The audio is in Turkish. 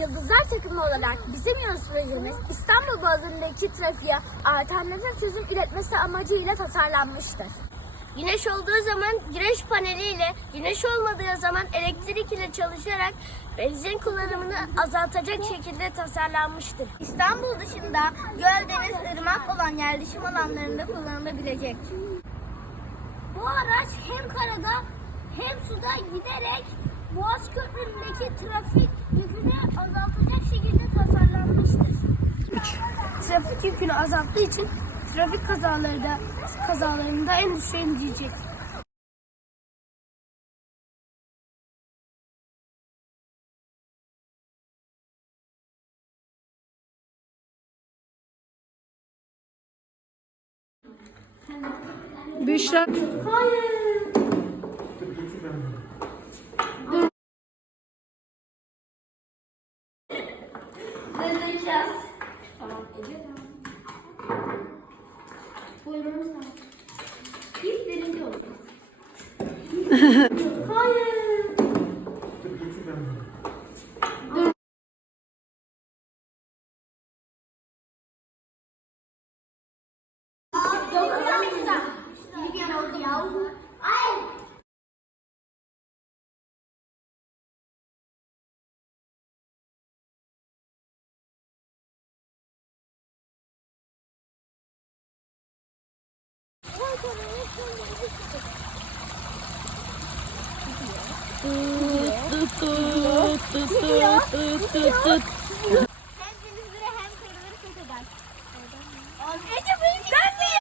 Yıldızlar takımı olarak bizim Yunus projemiz İstanbul Boğazı'ndaki trafiğe alternatif çözüm üretmesi amacıyla tasarlanmıştır. Güneş olduğu zaman güneş paneliyle, güneş olmadığı zaman elektrik ile çalışarak benzin kullanımını azaltacak şekilde tasarlanmıştır. İstanbul dışında göl, deniz, ırmak olan yerleşim alanlarında kullanılabilecek. Bu araç hem karada hem suda giderek Boğaz Köprüsü'ndeki trafik yükünü azaltacak şekilde tasarlanmıştır. Trafik yükünü azalttığı için trafik kazaları da kazalarında en düşüğe inecek. Büşra. Hayır. Döneceğiz. Tamam, Ece tamam. Buyurunuz. Biz birinci olacağız. Hayır. 뚜뚜뚜뚜뚜뚜뚜뚜